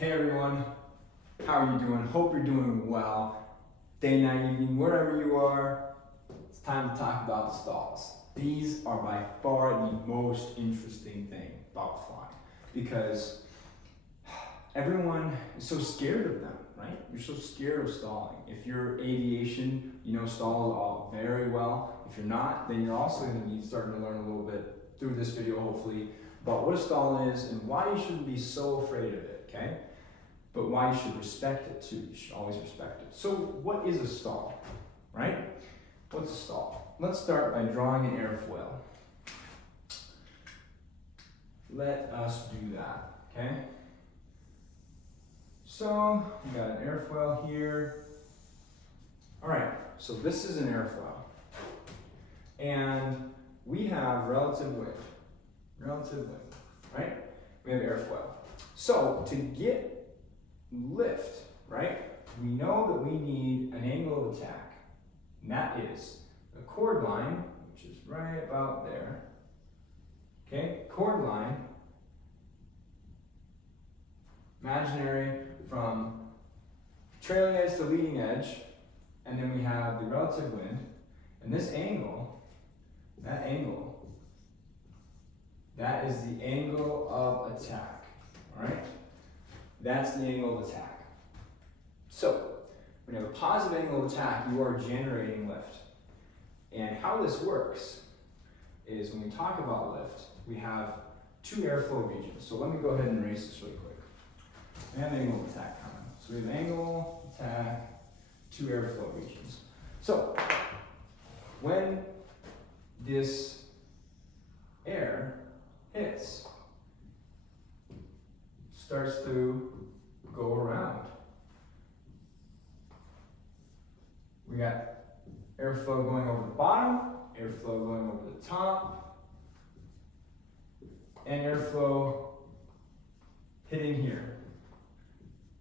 Hey everyone, how are you doing? Hope you're doing well. Day, night, evening, wherever you are, it's time to talk about stalls. These are by far the most interesting thing about flying because everyone is so scared of them, right? You're so scared of stalling. If you're aviation, you know stalls all very well. If you're not, then you're also going to be starting to learn a little bit through this video, hopefully, about what a stall is and why you shouldn't be so afraid of it, okay? But why you should respect it too. You should always respect it. So what is a stall, right? What's a stall? Let's start by drawing an airfoil. Let us do that, okay? So we got an airfoil here. All right, so this is an airfoil. And we have relative wind, right? We have airfoil. So to get lift, right? We know that we need an angle of attack, and that is the chord line, which is right about there. Okay, chord line, imaginary from trailing edge to leading edge, and then we have the relative wind, and this angle, that is the angle of attack, all right? That's the angle of attack. So, when you have a positive angle of attack, you are generating lift. And how this works is when we talk about lift, we have two airflow regions. So let me go ahead and erase this really quick. We have angle of attack coming. So we have angle, attack, two airflow regions. So, when this air hits, starts to go around. We got airflow going over the bottom, airflow going over the top, and airflow hitting here,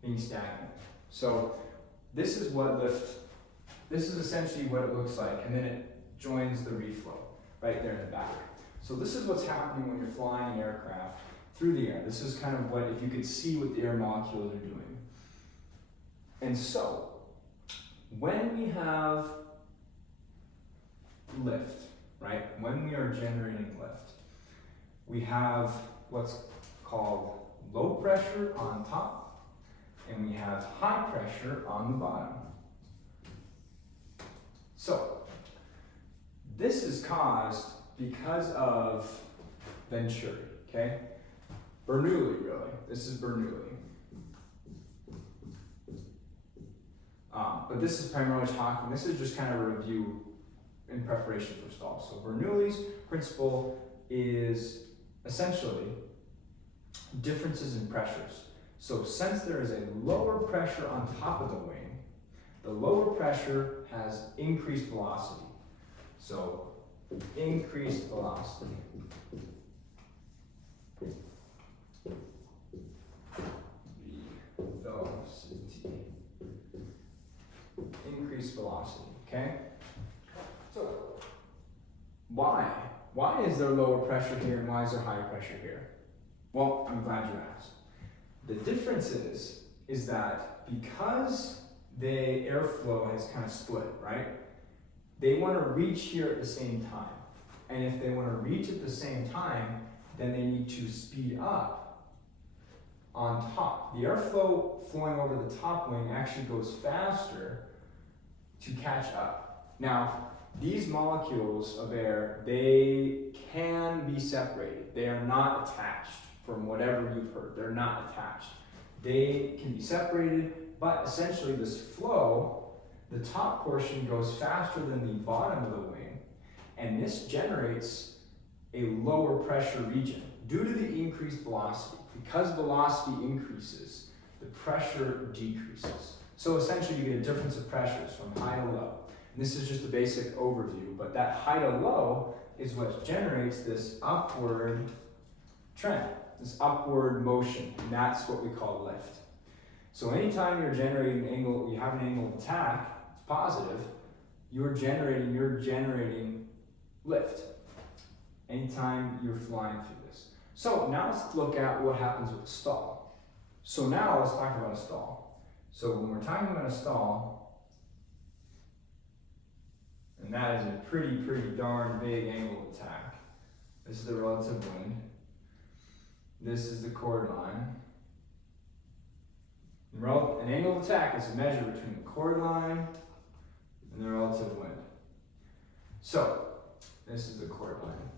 being stagnant. So this is essentially what it looks like, and then it joins the reflow right there in the back. So this is what's happening when you're flying an aircraft through the air. This is kind of what, if you could see what the air molecules are doing. And so, when we have lift, right? When we are generating lift, we have what's called low pressure on top, and we have high pressure on the bottom. So, this is caused because of Venturi, okay? Bernoulli, really. This is Bernoulli. But this is primarily talking, this is just kind of a review in preparation for stalls. So Bernoulli's principle is essentially differences in pressures. So since there is a lower pressure on top of the wing, the lower pressure has increased velocity. So increased velocity. Increased velocity, okay? So, why? Why is there lower pressure here and why is there higher pressure here? Well, I'm glad you asked. The difference is that because the airflow has kind of split, right? They want to reach here at the same time. And if they want to reach at the same time, then they need to speed up on top. The airflow flowing over the top wing actually goes faster to catch up. Now, these molecules of air, they can be separated. They are not attached from whatever you've heard. They're not attached. They can be separated, but essentially this flow, the top portion goes faster than the bottom of the wing, and this generates a lower pressure region due to the increased velocity. Because velocity increases, the pressure decreases. So essentially you get a difference of pressures from high to low. And this is just a basic overview, but that high to low is what generates this upward trend, this upward motion, and that's what we call lift. So anytime you're generating an angle, you have an angle of attack, it's positive, you're generating lift anytime you're flying through this. So now let's look at what happens with the stall. So now let's talk about a stall. So when we're talking about a stall, and that is a pretty darn big angle of attack. This is the relative wind. This is the chord line. An angle of attack is a measure between the chord line and the relative wind. So, this is the chord line.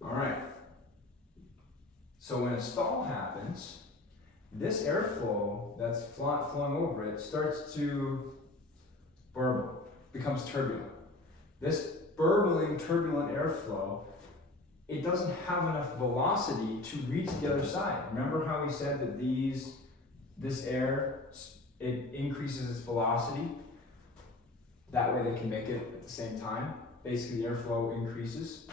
Alright. So when a stall happens, this airflow that's flowing over it starts to burble, becomes turbulent. This burbling, turbulent airflow, it doesn't have enough velocity to reach the other side. Remember how we said that this air, it increases its velocity? That way they can make it at the same time. Basically, the airflow increases.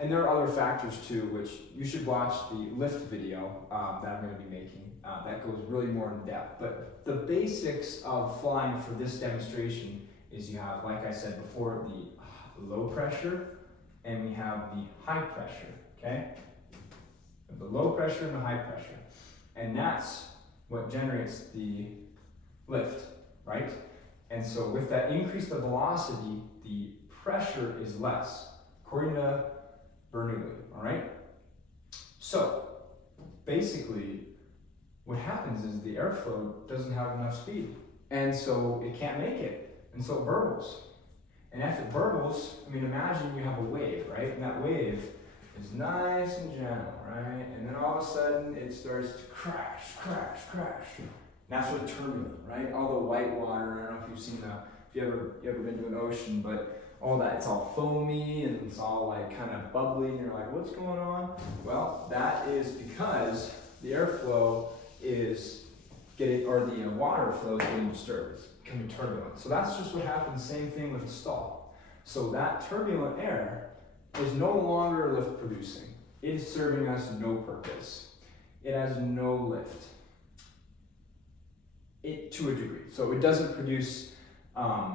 And there are other factors too, which you should watch the lift video that I'm going to be making. That goes really more in depth. But the basics of flying for this demonstration is you have, like I said before, the low pressure and we have the high pressure, okay? The low pressure and the high pressure. And that's what generates the lift, right? And so with that increase of velocity, the pressure is less, according to Bernoulli, all right? So basically, what happens is the airflow doesn't have enough speed, and so it can't make it, and so it burbles. And if it burbles, I mean, imagine you have a wave, right? And that wave is nice and gentle, right? And then all of a sudden, it starts to crash, crash, crash. And that's what turbulent, right? All the white water, I don't know if you've seen that, if you ever been to an ocean, but all that, it's all foamy and it's all like kind of bubbly and you're like, what's going on? Well, that is because the airflow is getting, or the water flow is getting disturbed. It's becoming turbulent. So that's just what happens, same thing with a stall. So that turbulent air is no longer lift producing. It is serving us no purpose. It has no lift. It, to a degree. So it doesn't produce, let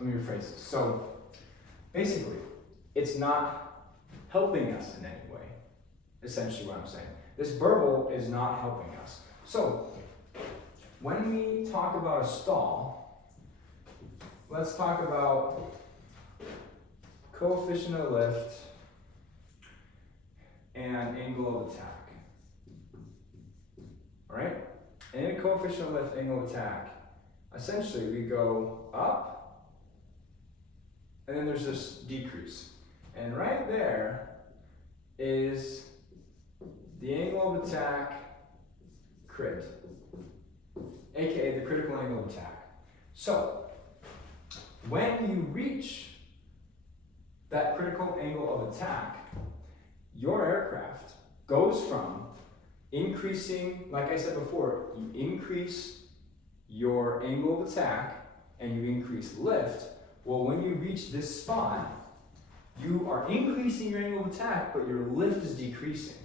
me rephrase this. So basically, it's not helping us in any way, essentially what I'm saying. This burble is not helping us. So, when we talk about a stall, let's talk about coefficient of lift and angle of attack. All right? And in a coefficient of lift, angle of attack, essentially we go up, and then there's this decrease. And right there is the angle of attack crit, aka the critical angle of attack. So, when you reach that critical angle of attack, your aircraft goes from increasing, like I said before, you increase your angle of attack and you increase lift. Well, when you reach this spot, you are increasing your angle of attack, but your lift is decreasing.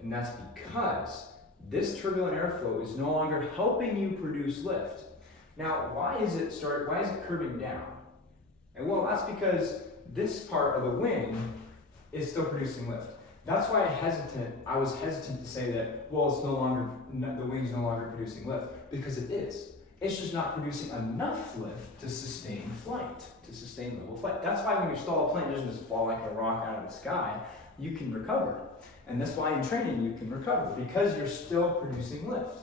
And that's because this turbulent airflow is no longer helping you produce lift. Now, why is it curving down? And well, that's because this part of the wing is still producing lift. That's why I was hesitant to say that, well, the wing's no longer producing lift, because it is. It's just not producing enough lift to sustain flight, to sustain level flight. That's why when you stall a plane, it doesn't just fall like a rock out of the sky. You can recover. And that's why in training you can recover, because you're still producing lift to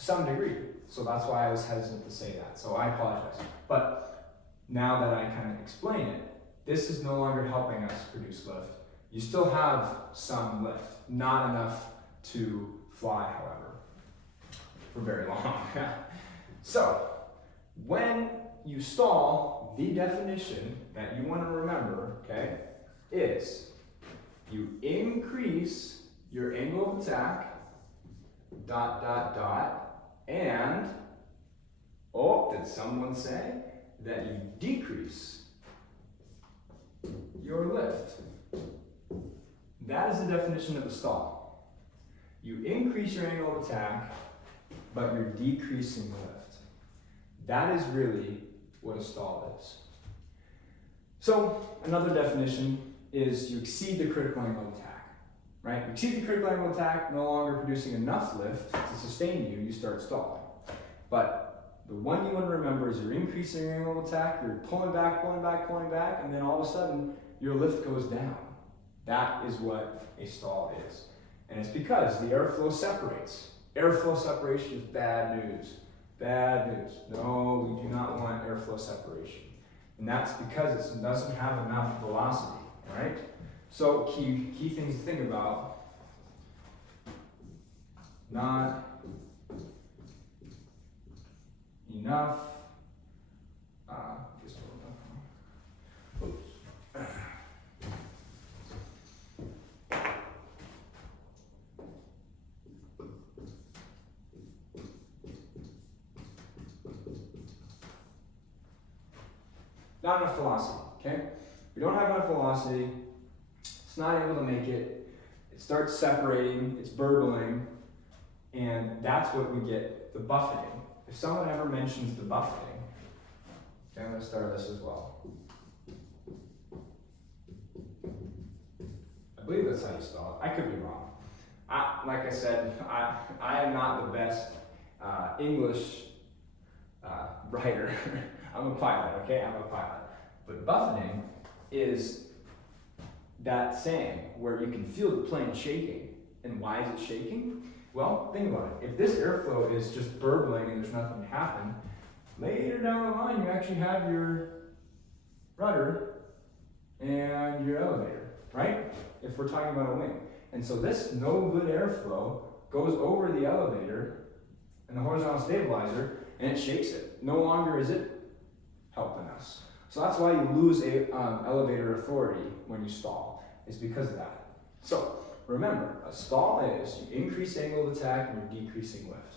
some degree. So that's why I was hesitant to say that. So I apologize. But now that I kind of explain it, this is no longer helping us produce lift. You still have some lift, not enough to fly, however, for very long. So, when you stall, the definition that you want to remember, okay, is you increase your angle of attack, and, oh, did someone say that you decrease your lift? That is the definition of a stall. You increase your angle of attack, but you're decreasing the lift. That is really what a stall is. So, another definition is you exceed the critical angle of attack. right? You exceed the critical angle of attack, no longer producing enough lift to sustain you, you start stalling. But the one you want to remember is you're increasing your angle of attack, you're pulling back, and then all of a sudden your lift goes down. That is what a stall is. And it's because the airflow separates. Airflow separation is bad news. Bad news. No, we do not want airflow separation. And that's because it doesn't have enough velocity, right? So key things to think about. Not enough. Oops. Not enough velocity, okay? We don't have enough velocity. It's not able to make it. It starts separating, it's burbling, and that's what we get, the buffeting. If someone ever mentions the buffeting, okay, I'm going to start this as well. I believe that's how you spell it. I could be wrong. Like I said, I am not the best English writer. I'm a pilot, okay? I'm a pilot. But buffeting is that saying where you can feel the plane shaking. And why is it shaking? Well, think about it. If this airflow is just burbling and there's nothing to happen, later down the line you actually have your rudder and your elevator, right? If we're talking about a wing. And so this no good airflow goes over the elevator and the horizontal stabilizer and it shakes it. No longer is it helping us. So that's why you lose elevator authority when you stall. It's because of that. So remember, a stall is you increase angle of attack and you're decreasing lift.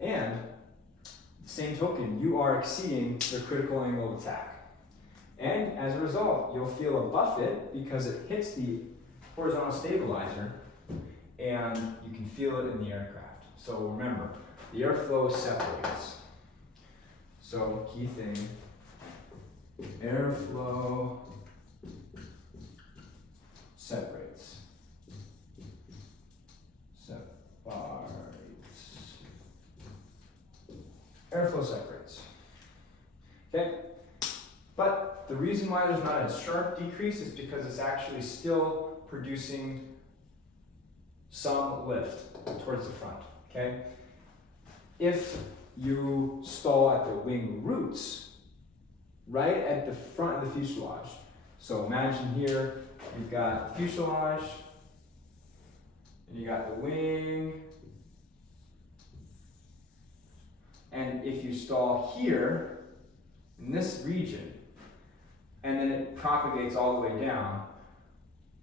And the same token, you are exceeding the critical angle of attack. And as a result, you'll feel a buffet because it hits the horizontal stabilizer and you can feel it in the aircraft. So remember, the airflow separates. So key thing, airflow separates. Airflow separates. Okay? But the reason why there's not a sharp decrease is because it's actually still producing some lift towards the front. Okay? If you stall at the wing roots, right at the front of the fuselage. So imagine here, you've got the fuselage, and you got the wing, and if you stall here, in this region, and then it propagates all the way down,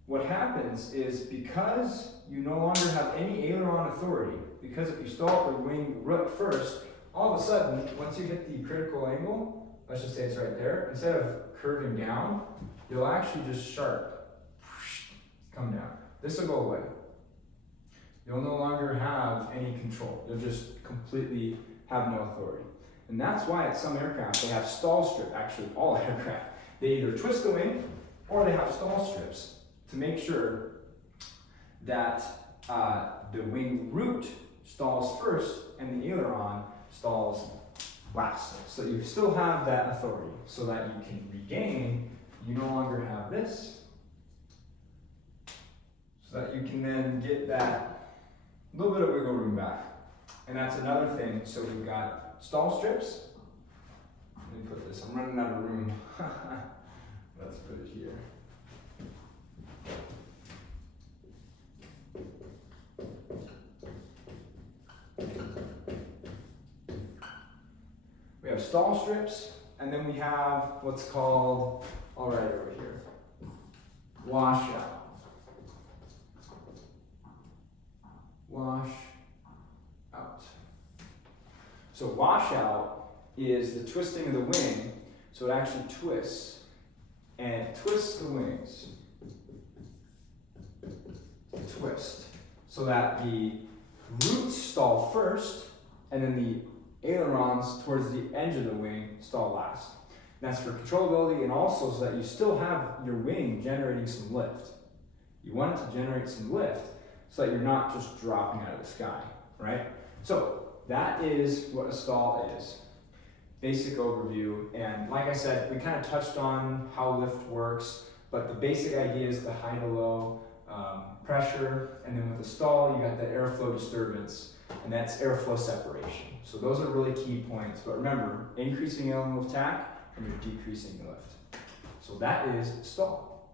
what happens is because you no longer have any aileron authority, because if you stall at the wing root first, all of a sudden, once you hit the critical angle, let's just say it's right there, instead of curving down, you'll actually just sharp come down. This will go away. You'll no longer have any control. You'll just completely have no authority. And that's why at some aircraft they have stall strip, actually all aircraft. They either twist the wing or they have stall strips to make sure that the wing root stalls first and the aileron stalls last. So you still have that authority so that you can regain, you no longer have this, so that you can then get that little bit of wiggle room back. And that's another thing. So we've got stall strips. Let me put this, I'm running out of room. Let's put it here. We have stall strips, and then we have what's called, all right over here, washout. Wash out. So washout is the twisting of the wing, so it actually twists, and it twists the wings. Twist. So that the roots stall first, and then the ailerons towards the edge of the wing stall last. And that's for controllability and also so that you still have your wing generating some lift. You want it to generate some lift so that you're not just dropping out of the sky, right? So that is what a stall is. Basic overview, and like I said, we kind of touched on how lift works, but the basic idea is the high to low pressure, and then with the stall, you got the airflow disturbance, and that's airflow separation. So those are really key points, but remember, increasing element of tack, and you're decreasing the lift. So that is stall.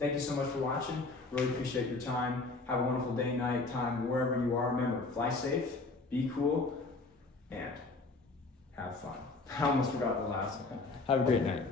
Thank you so much for watching. Really appreciate your time. Have a wonderful day, night, time, wherever you are. Remember, fly safe, be cool, and have fun. I almost forgot the last one. Have a great night.